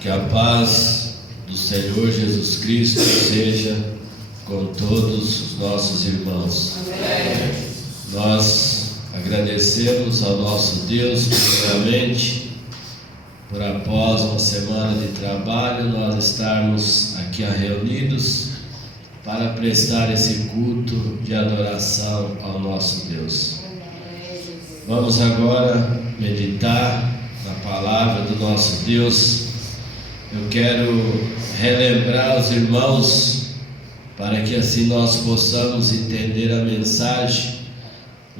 Que a paz do Senhor Jesus Cristo seja com todos os nossos irmãos. Amém. Nós agradecemos ao nosso Deus, primeiramente, por após uma semana de trabalho, nós estarmos aqui reunidos para prestar esse culto de adoração ao nosso Deus. Vamos agora meditar na palavra do nosso Deus. Eu quero relembrar os irmãos, para que assim nós possamos entender a mensagem,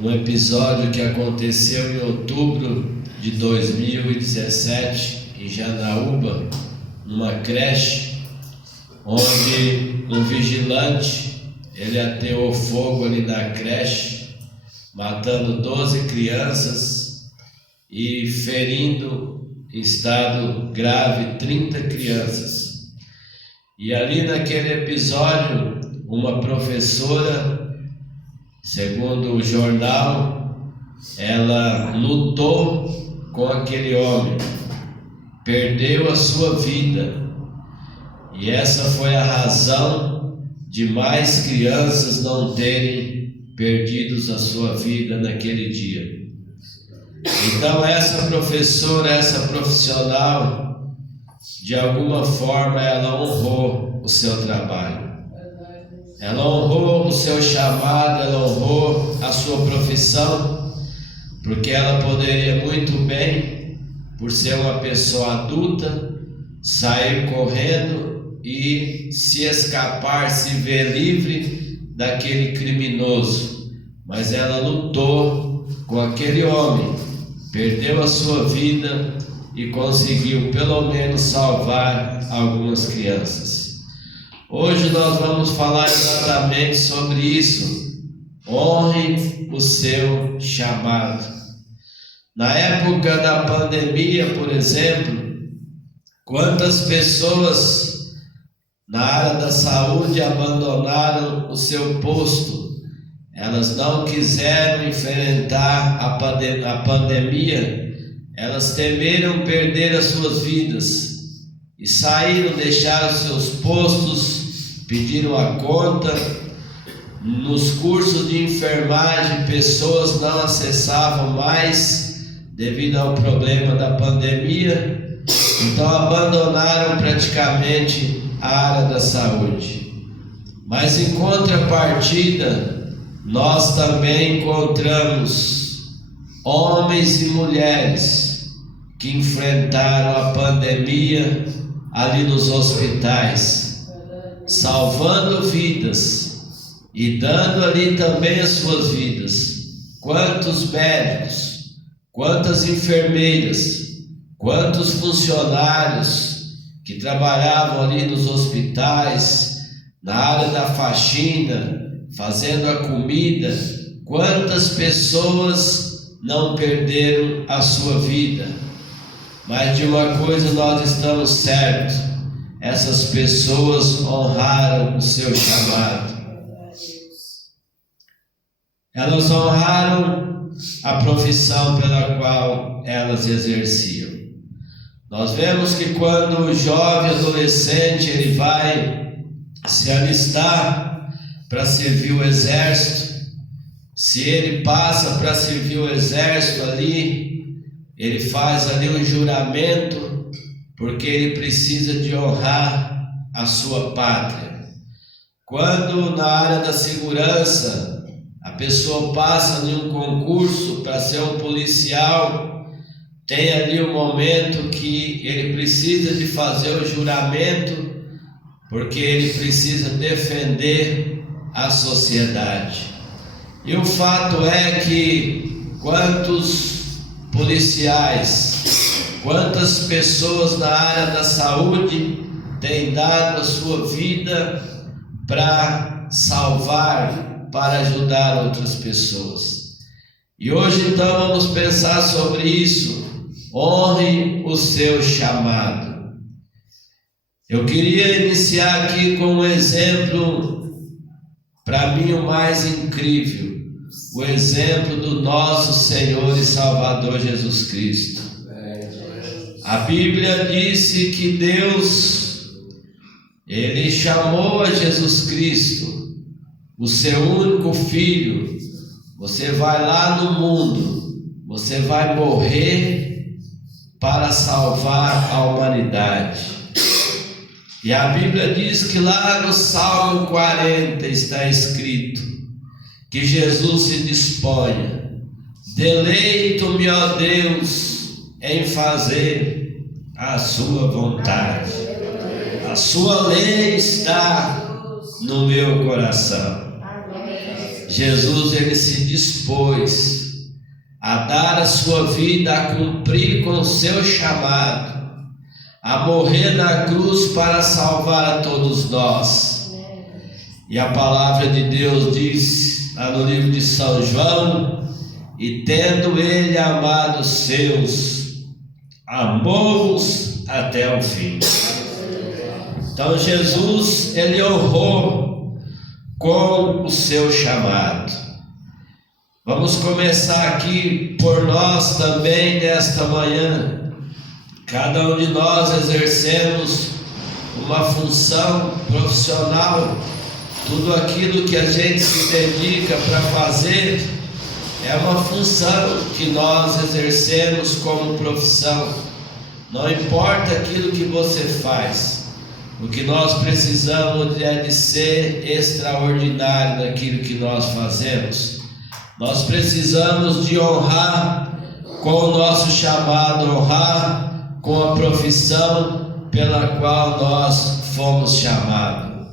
um episódio que aconteceu em outubro de 2017, em Janaúba, numa creche, onde um vigilante, ele ateou fogo ali na creche, matando 12 crianças e ferindo em estado grave 30 crianças. E ali naquele episódio, uma professora, segundo o jornal, ela lutou com aquele homem, perdeu a sua vida, e essa foi a razão de mais crianças não terem perdido a sua vida naquele dia. Então essa professora, essa profissional, de alguma forma ela honrou o seu trabalho, ela honrou o seu chamado, ela honrou a sua profissão, porque ela poderia muito bem, por ser uma pessoa adulta, sair correndo e se escapar, se ver livre daquele criminoso, mas ela lutou com aquele homem, perdeu a sua vida e conseguiu pelo menos salvar algumas crianças. Hoje nós vamos falar exatamente sobre isso. Honre o seu chamado. Na época da pandemia, por exemplo, quantas pessoas na área da saúde abandonaram o seu posto? Elas não quiseram enfrentar a pandemia, elas temeram perder as suas vidas e saíram, deixaram seus postos, pediram a conta. Nos cursos de enfermagem, pessoas não acessavam mais devido ao problema da pandemia, então abandonaram praticamente a área da saúde. Mas em contrapartida, nós também encontramos homens e mulheres que enfrentaram a pandemia ali nos hospitais, salvando vidas e dando ali também as suas vidas. Quantos médicos, quantas enfermeiras, quantos funcionários que trabalhavam ali nos hospitais, na área da faxina, fazendo a comida, quantas pessoas não perderam a sua vida. Mas de uma coisa nós estamos certos: essas pessoas honraram o seu chamado. Elas honraram a profissão pela qual elas exerciam. Nós vemos que quando o jovem adolescente ele vai se alistar para servir o exército, se ele passa para servir o exército ali, ele faz ali um juramento, porque ele precisa de honrar a sua pátria. Quando na área da segurança a pessoa passa em um concurso para ser um policial, tem ali um momento que ele precisa de fazer o juramento, porque ele precisa defender a sociedade. E o fato é que quantos policiais, quantas pessoas na área da saúde têm dado a sua vida para salvar, para ajudar outras pessoas. E hoje então vamos pensar sobre isso. Honre o seu chamado. Eu queria iniciar aqui com um exemplo, para mim o mais incrível, o exemplo do nosso Senhor e Salvador Jesus Cristo. A Bíblia disse que Deus, Ele chamou a Jesus Cristo, o seu único Filho. Você vai lá no mundo, você vai morrer para salvar a humanidade. E a Bíblia diz que lá no Salmo 40 está escrito que Jesus se disponha: deleito-me, ó Deus, em fazer a sua vontade. A sua lei está no meu coração. Jesus, ele se dispôs a dar a sua vida, a cumprir com o seu chamado, a morrer na cruz para salvar a todos nós. E a palavra de Deus diz lá no livro de São João: e tendo ele amado os seus, amou-os até o fim. Então Jesus, ele honrou com o seu chamado. Vamos começar aqui por nós também nesta manhã. Cada um de nós exercemos uma função profissional. Tudo aquilo que a gente se dedica para fazer é uma função que nós exercemos como profissão. Não importa aquilo que você faz, o que nós precisamos é de ser extraordinário naquilo que nós fazemos. Nós precisamos de honrar com o nosso chamado, honrar com a profissão pela qual nós fomos chamados.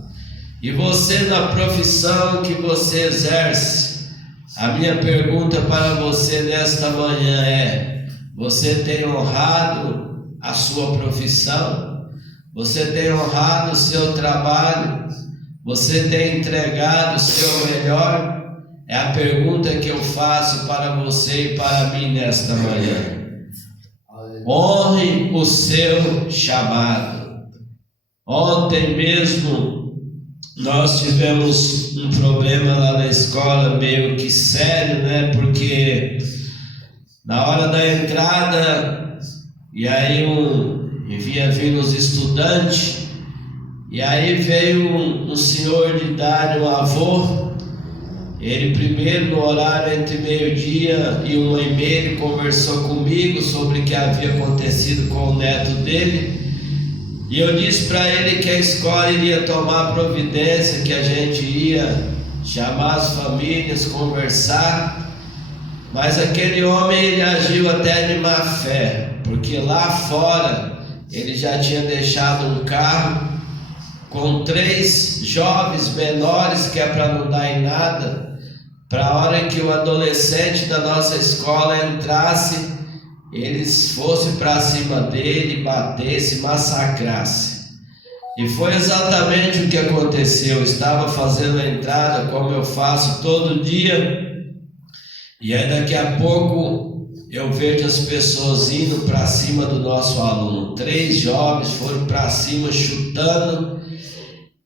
E você, na profissão que você exerce, a minha pergunta para você nesta manhã é: você tem honrado a sua profissão? Você tem honrado o seu trabalho? Você tem entregado o seu melhor? É a pergunta que eu faço para você e para mim nesta manhã. Honre o seu chamado. Ontem mesmo nós tivemos um problema lá na escola meio que sério, né? Porque na hora da entrada, e aí vinha vindo os estudantes, e aí veio um senhor de idade, um avô. Ele primeiro, no horário entre meio-dia e 1h30, ele conversou comigo sobre o que havia acontecido com o neto dele. E eu disse para ele que a escola iria tomar providência, que a gente ia chamar as famílias, conversar. Mas aquele homem, ele agiu até de má fé, porque lá fora ele já tinha deixado um carro com 3 jovens menores, que é para não dar em nada, para a hora que o adolescente da nossa escola entrasse, eles fossem para cima dele, batessem, massacrassem. E foi exatamente o que aconteceu. Eu estava fazendo a entrada, como eu faço todo dia, e aí daqui a pouco eu vejo as pessoas indo para cima do nosso aluno. 3 jovens foram para cima chutando.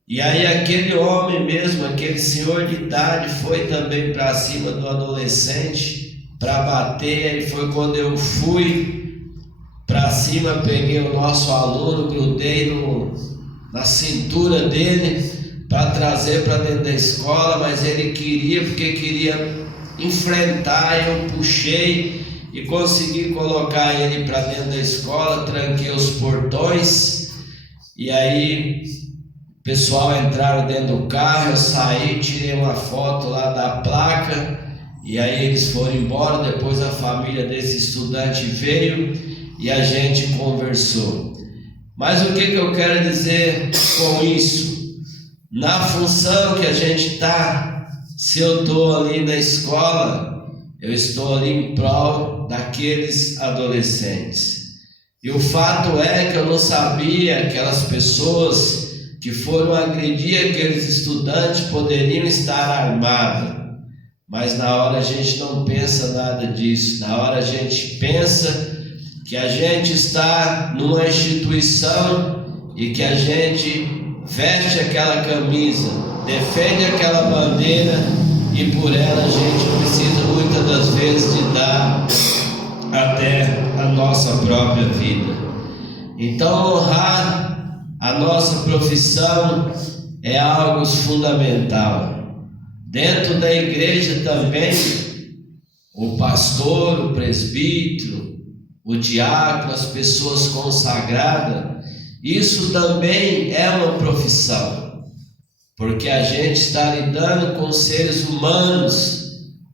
E aí aquele homem mesmo, aquele senhor de idade, foi também para cima do adolescente para bater. E foi quando eu fui para cima, peguei o nosso aluno, grudei na cintura dele para trazer para dentro da escola, mas ele queria, porque queria enfrentar. Eu puxei e consegui colocar ele para dentro da escola, tranquei os portões, e aí o pessoal entraram dentro do carro, eu saí, tirei uma foto lá da placa, e aí eles foram embora. Depois a família desse estudante veio e a gente conversou. Mas o que eu quero dizer com isso? Na função que a gente está, se eu estou ali na escola, eu estou ali em prol daqueles adolescentes. E o fato é que eu não sabia que aquelas pessoas que foram agredir aqueles estudantes poderiam estar armadas. Mas na hora a gente não pensa nada disso. Na hora a gente pensa que a gente está numa instituição e que a gente veste aquela camisa, defende aquela bandeira, e por ela a gente precisa muitas das vezes de dar até a nossa própria vida. Então, honrar a nossa profissão é algo fundamental. Dentro da igreja também, o pastor, o presbítero, o diácono, as pessoas consagradas, isso também é uma profissão, porque a gente está lidando com seres humanos,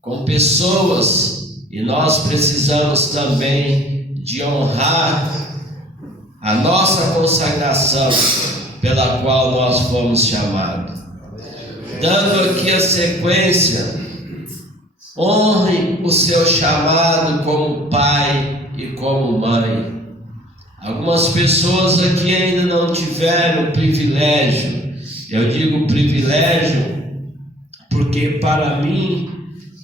com pessoas, e nós precisamos também de honrar a nossa consagração pela qual nós fomos chamados. Dando aqui a sequência, honre o seu chamado como pai e como mãe. Algumas pessoas aqui ainda não tiveram o privilégio. Eu digo privilégio porque para mim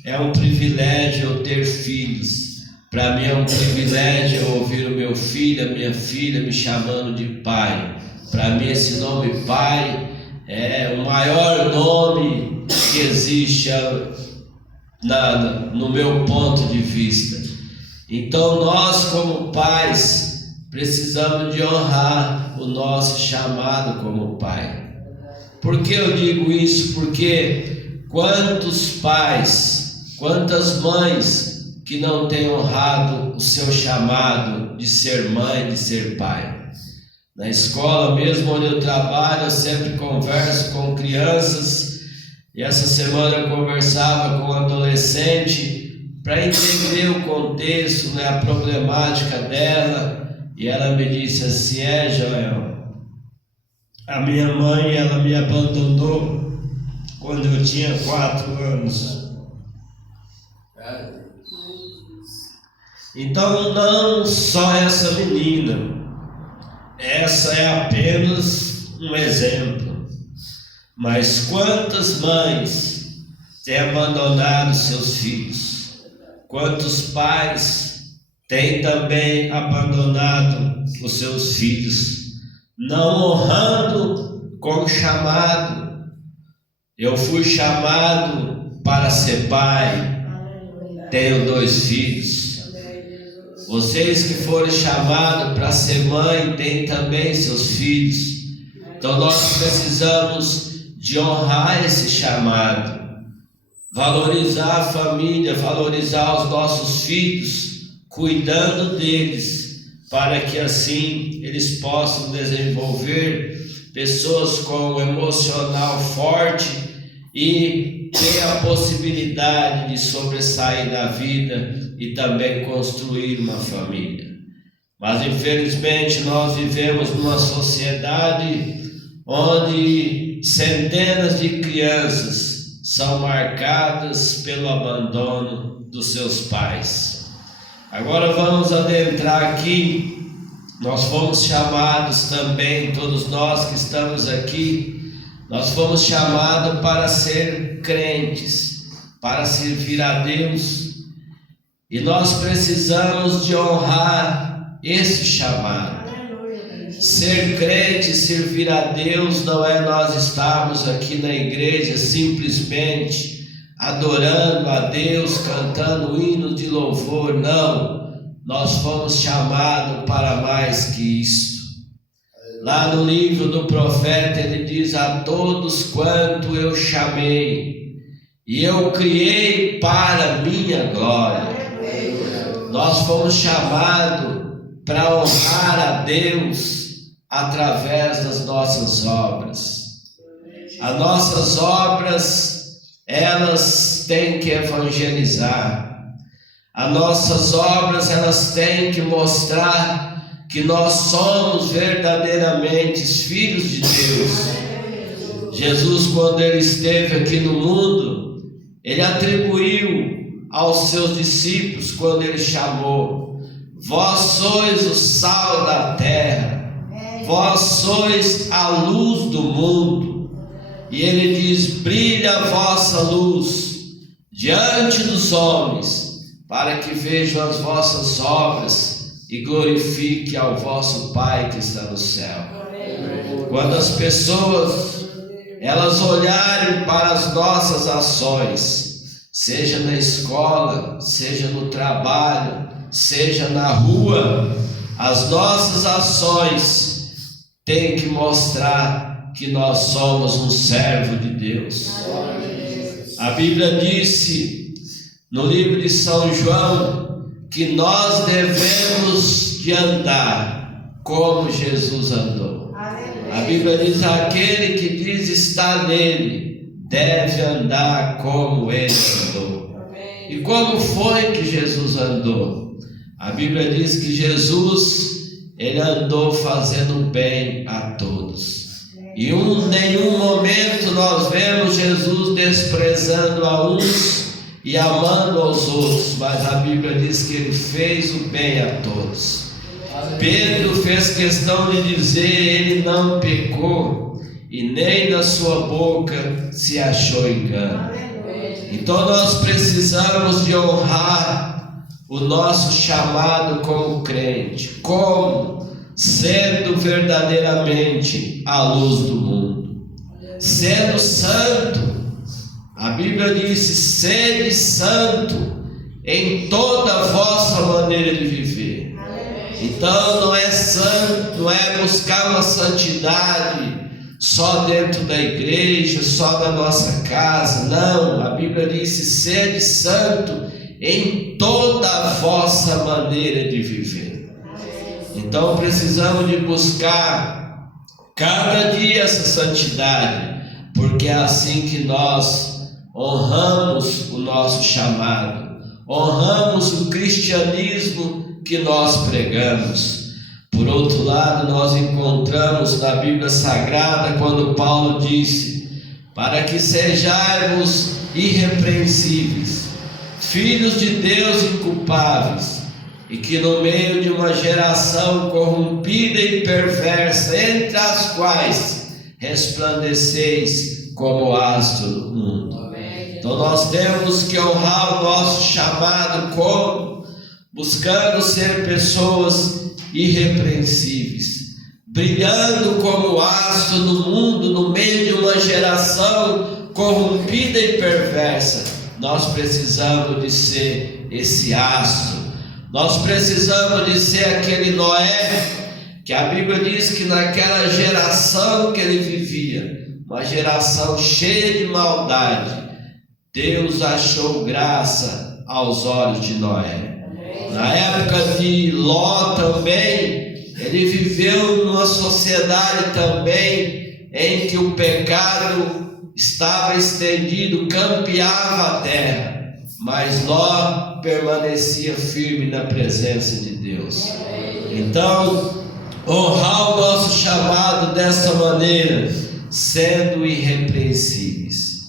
é um privilégio eu ter filhos. Para mim é um privilégio eu ouvir o meu filho, a minha filha me chamando de pai. Para mim esse nome pai é o maior nome que existe no meu ponto de vista. Então nós como pais precisamos de honrar o nosso chamado como pai. Por que eu digo isso? Porque quantos pais, quantas mães que não têm honrado o seu chamado de ser mãe, de ser pai. Na escola mesmo onde eu trabalho, eu sempre converso com crianças, e essa semana eu conversava com um adolescente para entender o contexto, né, a problemática dela, e ela me disse assim: Joel, a minha mãe, ela me abandonou quando eu tinha 4 anos. Então não só essa menina, essa é apenas um exemplo, mas quantas mães têm abandonado seus filhos, quantos pais têm também abandonado os seus filhos, não honrando com o chamado. Eu fui chamado para ser pai, tenho 2 filhos. Vocês que foram chamados para ser mãe, têm também seus filhos. Então nós precisamos de honrar esse chamado, valorizar a família, valorizar os nossos filhos, cuidando deles, para que assim eles possam desenvolver pessoas com um emocional forte e ter a possibilidade de sobressair na vida e também construir uma família. Mas infelizmente nós vivemos numa sociedade onde centenas de crianças são marcadas pelo abandono dos seus pais. Agora vamos adentrar aqui. Nós fomos chamados também, todos nós que estamos aqui, nós fomos chamados para ser crentes, para servir a Deus. E nós precisamos de honrar esse chamado. Ser crente, servir a Deus, não é nós estarmos aqui na igreja simplesmente adorando a Deus, cantando hinos de louvor, não. Nós fomos chamados para mais que isto. Lá no livro do profeta ele diz: a todos quanto eu chamei, e eu criei para minha glória. Nós fomos chamados para honrar a Deus através das nossas obras. As nossas obras, elas têm que evangelizar. As nossas obras, elas têm que mostrar que nós somos verdadeiramente filhos de Deus. Jesus, quando ele esteve aqui no mundo, ele atribuiu aos seus discípulos, quando ele chamou: vós sois o sal da terra, vós sois a luz do mundo. E ele diz: brilha a vossa luz diante dos homens, para que vejam as vossas obras e glorifique ao vosso Pai que está no céu. Quando as pessoas elas olharem para as nossas ações, seja na escola, seja no trabalho, seja na rua, As nossas ações têm que mostrar que nós somos um servo de Deus. A Bíblia disse no livro de São João que nós devemos de andar como Jesus andou. A Bíblia diz: aquele que diz estar nele deve andar como ele andou. E como foi que Jesus andou? A Bíblia diz que Jesus, ele andou fazendo bem a todos. E em nenhum momento nós vemos Jesus desprezando a uns e amando aos outros, mas a Bíblia diz que ele fez o bem a todos. Pedro fez questão de dizer: ele não pecou e nem na sua boca se achou engano. Então nós precisamos de honrar o nosso chamado como crente. Como? Sendo verdadeiramente a luz do mundo, sendo santo. A Bíblia disse: sede santo em toda a vossa maneira de viver. Então não é santo, não é buscar uma santidade só dentro da igreja, só da nossa casa. Não, a Bíblia disse: sede santo em toda a vossa maneira de viver. Então precisamos de buscar cada dia essa santidade, porque é assim que nós honramos o nosso chamado, honramos o cristianismo que nós pregamos. Por outro lado, nós encontramos na Bíblia Sagrada quando Paulo disse: para que sejamos irrepreensíveis, filhos de Deus inculpáveis, e que no meio de uma geração corrompida e perversa, entre as quais resplandeceis como astro do mundo. Então nós temos que honrar o nosso chamado como? Buscando ser pessoas irrepreensíveis, brilhando como astro no mundo, no meio de uma geração corrompida e perversa. Nós precisamos de ser esse astro. Nós precisamos de ser aquele Noé, que a Bíblia diz que naquela geração que ele vivia, uma geração cheia de maldade, Deus achou graça aos olhos de Noé. Na época de Ló também, ele viveu numa sociedade também em que o pecado estava estendido, campeava a terra. Mas Ló permanecia firme na presença de Deus. Então, honrar o nosso chamado dessa maneira, sendo irrepreensíveis.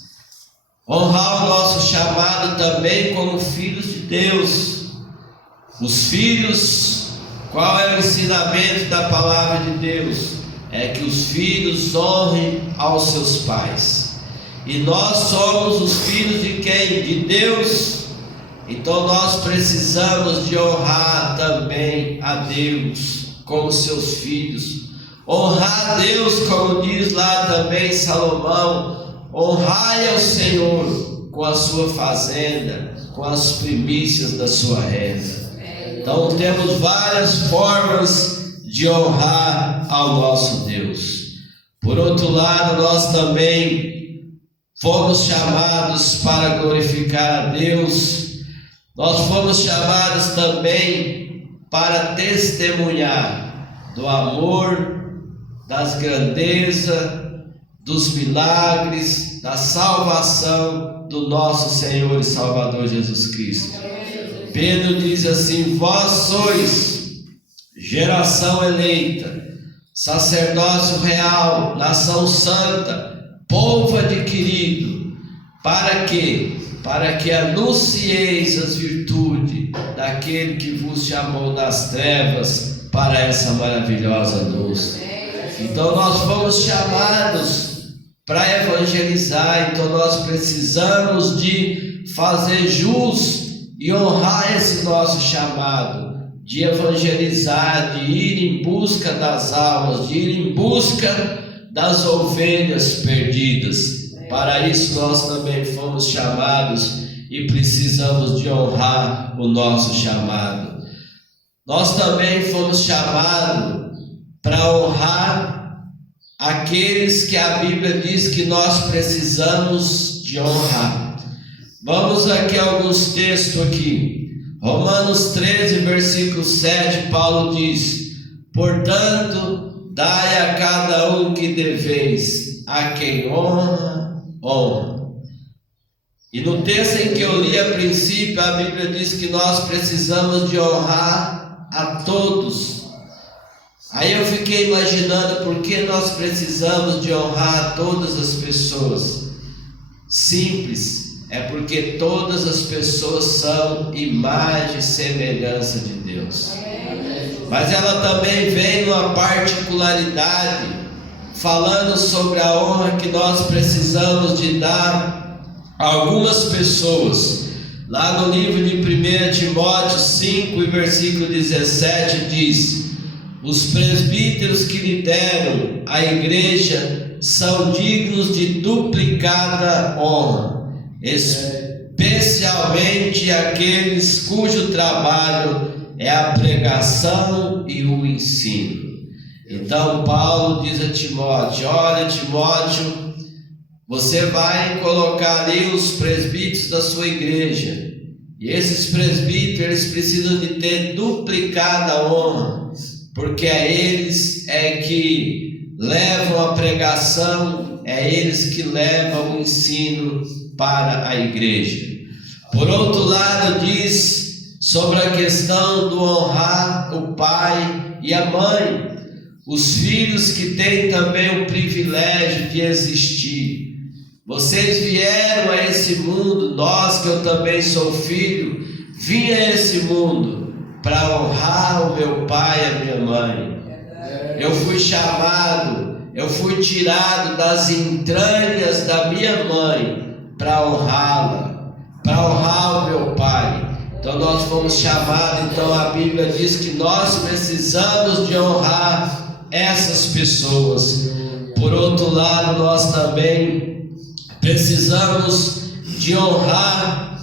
Honrar o nosso chamado também como filhos de Deus. Os filhos, qual é o ensinamento da palavra de Deus? É que os filhos honrem aos seus pais. E nós somos os filhos de quem? De Deus. Então nós precisamos de honrar também a Deus como seus filhos. Honrar a Deus, como diz lá também Salomão: honrai ao Senhor com a sua fazenda, com as primícias da sua renda. Então temos várias formas de honrar ao nosso Deus. Por outro lado, nós também fomos chamados para glorificar a Deus. Nós fomos chamados também para testemunhar do amor, das grandezas, dos milagres, da salvação do nosso Senhor e Salvador Jesus Cristo. Pedro diz assim: vós sois geração eleita, sacerdócio real, nação santa, povo adquirido. Para quê? Para que anuncieis as virtudes daquele que vos chamou das trevas para essa maravilhosa luz. Então nós fomos chamados para evangelizar. Então nós precisamos de fazer jus e honrar esse nosso chamado, de evangelizar, de ir em busca das almas, de ir em busca das ovelhas perdidas. Para isso nós também fomos chamados e precisamos de honrar o nosso chamado. nós também fomos chamados para honrar aqueles que a Bíblia diz que nós precisamos de honrar. Vamos aqui a alguns textos aqui. Romanos 13, versículo 7, Paulo diz: portanto, dai a cada um que deveis, a quem honra, honra. E no texto em que eu li a princípio, a Bíblia diz que nós precisamos de honrar a todos. Aí eu fiquei imaginando por que nós precisamos de honrar a todas as pessoas. Simples, é porque todas as pessoas são imagem e semelhança de Deus. Mas ela também vem numa particularidade, falando sobre a honra que nós precisamos de dar a algumas pessoas. Lá no livro de 1 Timóteo 5 e versículo 17 diz: os presbíteros que lideram a igreja são dignos de duplicada honra, especialmente aqueles cujo trabalho é a pregação e o ensino. Então Paulo diz a Timóteo: olha, Timóteo, você vai colocar ali os presbíteros da sua igreja, e esses presbíteros eles precisam de ter duplicada honra, porque eles que levam a pregação, eles que levam o ensino para a igreja. Por outro lado, diz sobre a questão do honrar o pai e a mãe, os filhos que têm também o privilégio de existir. Vocês vieram a esse mundo, nós que eu também sou filho, vim a esse mundo para honrar o meu pai e a minha mãe. Eu fui chamado, eu fui tirado das entranhas da minha mãe para honrá-la, para honrar o meu pai. Então nós fomos chamados, então a Bíblia diz que nós precisamos de honrar essas pessoas. Por outro lado, nós também precisamos de honrar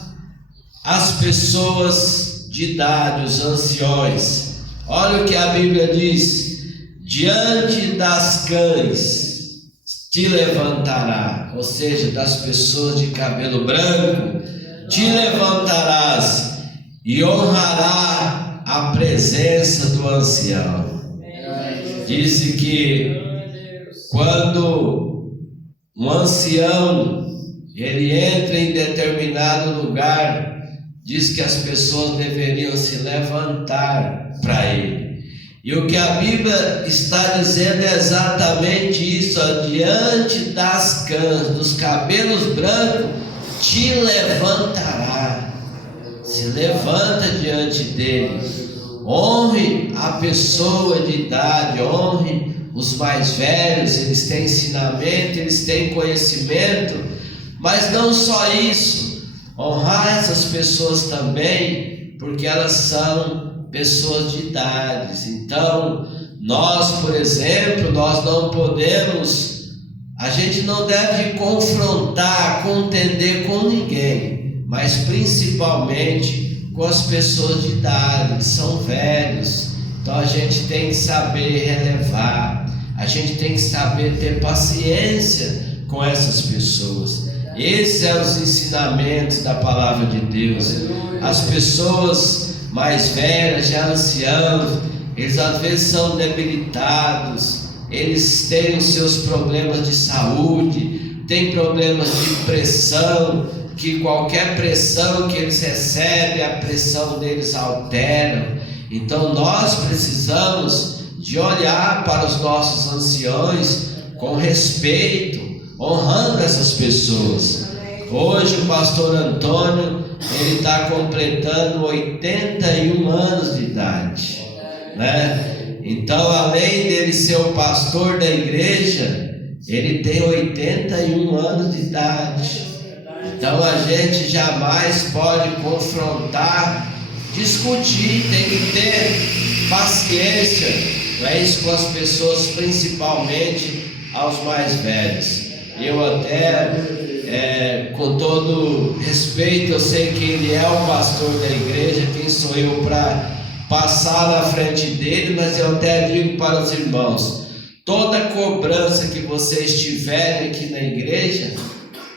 as pessoas de idade, os anciões. Olha o que a Bíblia diz: diante das cães te levantará, ou seja, das pessoas de cabelo branco, te levantarás e honrará a presença do ancião. Disse que quando um ancião ele entra em determinado lugar, diz que as pessoas deveriam se levantar para ele. E o que a Bíblia está dizendo é exatamente isso: diante das cãs, dos cabelos brancos, te levantará. Se levanta diante dele. Honre a pessoa de idade, honre os mais velhos, eles têm ensinamento, eles têm conhecimento, mas não só isso, honrar essas pessoas também, porque elas são pessoas de idades. Então, nós, por exemplo, nós não podemos, a gente não deve confrontar, contender com ninguém, mas principalmente com as pessoas de idade, que são velhos. Então a gente tem que saber relevar, a gente tem que saber ter paciência com essas pessoas. Esses são os ensinamentos da palavra de Deus. As pessoas mais velhas, já anciãos, eles às vezes são debilitados, eles têm os seus problemas de saúde, têm problemas de pressão, que qualquer pressão que eles recebem, a pressão deles altera. Então nós precisamos de olhar para os nossos anciões com respeito, honrando essas pessoas. Hoje o pastor Antônio, ele está completando 81 anos de idade, né? Então, além dele ser o pastor da igreja, ele tem 81 anos de idade. Então a gente jamais pode confrontar, discutir, tem que ter paciência, não é isso, com as pessoas, principalmente aos mais velhos. Eu até, com todo respeito, eu sei que ele é o pastor da igreja, quem sou eu para passar na frente dele, mas eu até digo para os irmãos: toda cobrança que vocês tiverem aqui na igreja,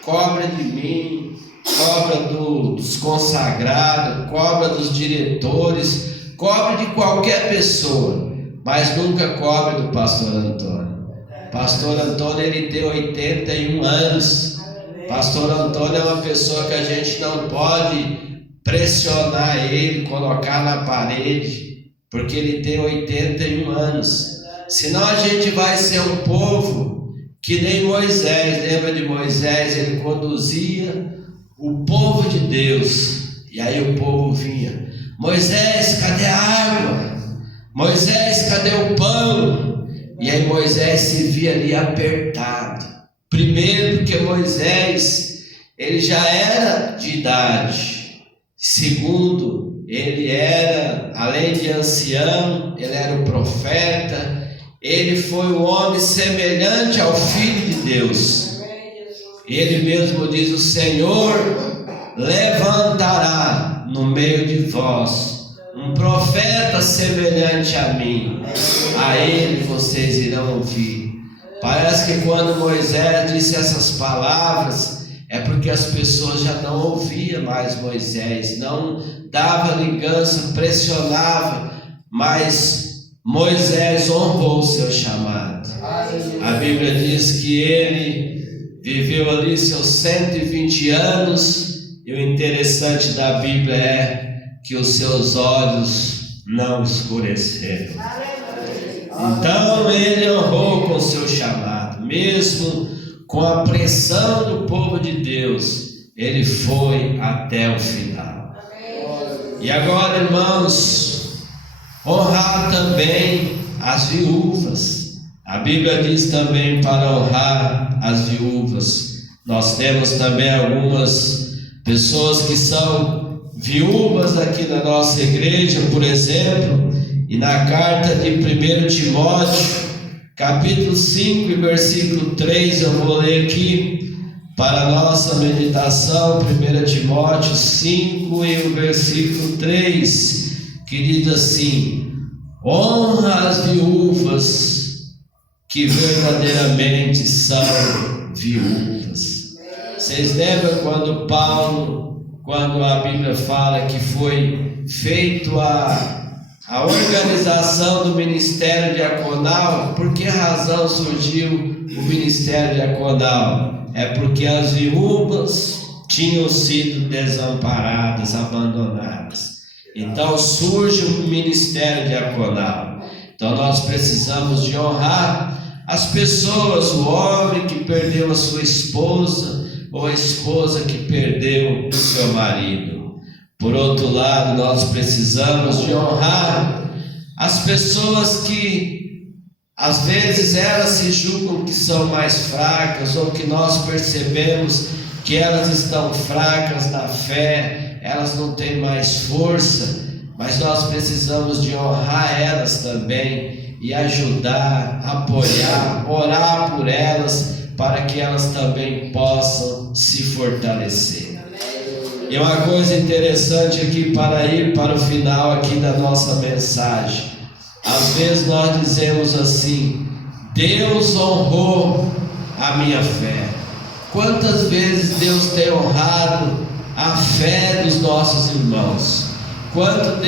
cobra de mim, cobra dos consagrados, cobra dos diretores, cobra de qualquer pessoa, mas nunca cobra do pastor Antônio. Pastor Antônio, ele tem 81 anos. Pastor Antônio é uma pessoa que a gente não pode pressionar ele, colocar na parede, porque ele tem 81 anos. Senão a gente vai ser um povo que nem Moisés. Lembra de Moisés? Ele conduzia o povo de Deus, e aí o povo vinha: Moisés, cadê a água? Moisés, cadê o pão? E aí Moisés se via ali apertado. Primeiro, porque Moisés, ele já era de idade. Segundo, ele era, além de ancião, ele era o profeta. Ele foi um homem semelhante ao Filho de Deus. Ele mesmo diz: o Senhor levantará no meio de vós um profeta semelhante a mim. A ele vocês irão ouvir. Parece que quando Moisés disse essas palavras, é porque as pessoas já não ouviam mais Moisés, não dava ligança, pressionava, mas Moisés honrou o seu chamado. A Bíblia diz que ele viveu ali seus 120 anos, e o interessante da Bíblia é que os seus olhos não escureceram. Então ele honrou com o seu chamado, mesmo com a pressão do povo de Deus, ele foi até o final. E agora, irmãos, honrar também as viúvas. A Bíblia diz também para honrar as viúvas. Nós temos também algumas pessoas que são viúvas aqui na nossa igreja, por exemplo, e na carta de 1 Timóteo, capítulo 5 e versículo 3, eu vou ler aqui para a nossa meditação. 1 Timóteo 5 e o versículo 3, que diz assim: honra as viúvas que verdadeiramente são viúvas. Vocês lembram quando a Bíblia fala que foi feito a organização do ministério diaconal? Por que razão surgiu o ministério diaconal? É porque as viúvas tinham sido desamparadas, abandonadas. Então surge o ministério diaconal. Então nós precisamos de honrar as pessoas, o homem que perdeu a sua esposa, ou a esposa que perdeu o seu marido. Por outro lado, nós precisamos de honrar as pessoas que às vezes elas se julgam que são mais fracas, ou que nós percebemos que elas estão fracas na fé, elas não têm mais força, mas nós precisamos de honrar elas também e ajudar, apoiar, orar por elas, para que elas também possam se fortalecer. E uma coisa interessante aqui, para ir para o final aqui da nossa mensagem, às vezes nós dizemos assim: Deus honrou a minha fé. Quantas vezes Deus tem honrado a fé dos nossos irmãos? Quantas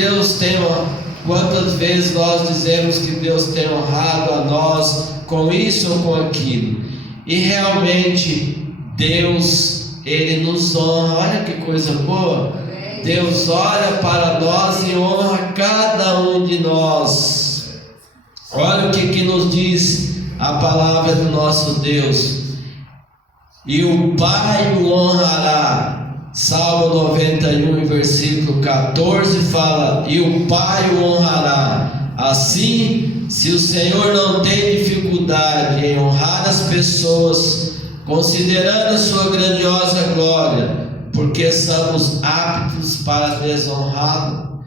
vezes nós dizemos que Deus tem honrado a nós com isso ou com aquilo? E realmente Deus, Ele nos honra. Olha que coisa boa. Deus olha para nós e honra cada um de nós. Olha o que nos diz a palavra do nosso Deus: e o Pai o honrará. Salmo 91, versículo 14 fala: e o Pai o honrará. Assim, se o Senhor não tem dificuldade em honrar as pessoas, considerando a sua grandiosa glória, porque somos aptos para desonrá-lo,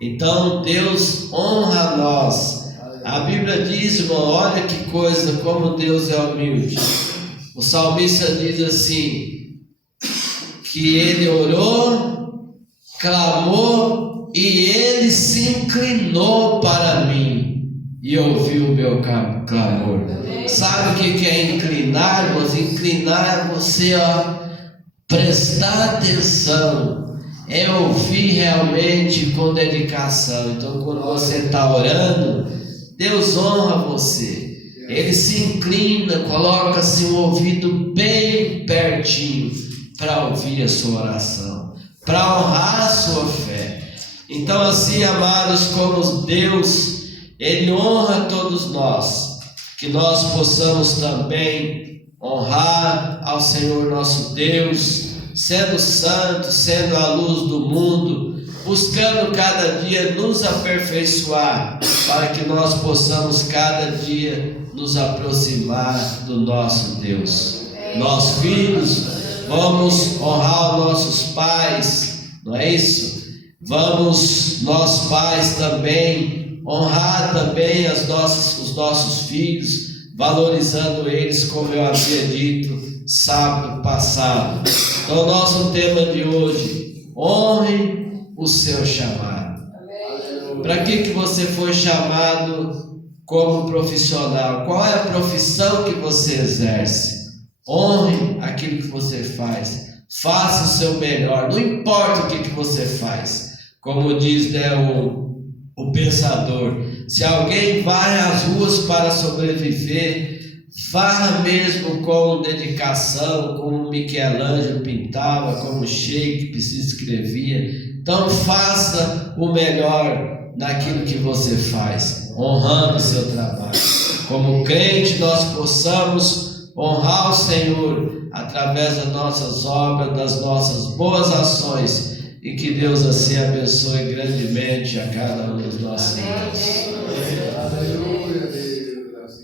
então Deus honra a nós. A Bíblia diz, irmão, olha que coisa, como Deus é humilde. O salmista diz assim, que ele orou, clamou e ele se inclinou para mim e ouviu o meu clamor. Sabe o que é inclinar? Inclinar você, prestar atenção, é ouvir realmente com dedicação. Então, quando você está orando, Deus honra você. Ele se inclina, coloca-se um ouvido bem pertinho para ouvir a sua oração, para honrar a sua fé. Então, assim, amados, como Deus, Ele honra todos nós, que nós possamos também honrar ao Senhor nosso Deus, sendo santo, sendo a luz do mundo, buscando cada dia nos aperfeiçoar, para que nós possamos cada dia nos aproximar do nosso Deus. Nós, filhos, vamos honrar os nossos pais, não é isso? Vamos, nós pais também, honrar também os nossos filhos, valorizando eles, como eu havia dito sábado passado. Então, o nosso tema de hoje: honre o seu chamado. Para que você foi chamado como profissional? Qual é a profissão que você exerce? Honre aquilo que você faz. Faça o seu melhor. Não importa o que você faz. Como diz o pensador: se alguém vai às ruas para sobreviver, vá mesmo com dedicação, como Michelangelo pintava, como Shakespeare escrevia. Então faça o melhor naquilo que você faz, honrando o seu trabalho. Como crente, nós possamos honrar o Senhor através das nossas obras, das nossas boas ações, e que Deus assim abençoe grandemente a cada um dos nossos irmãos.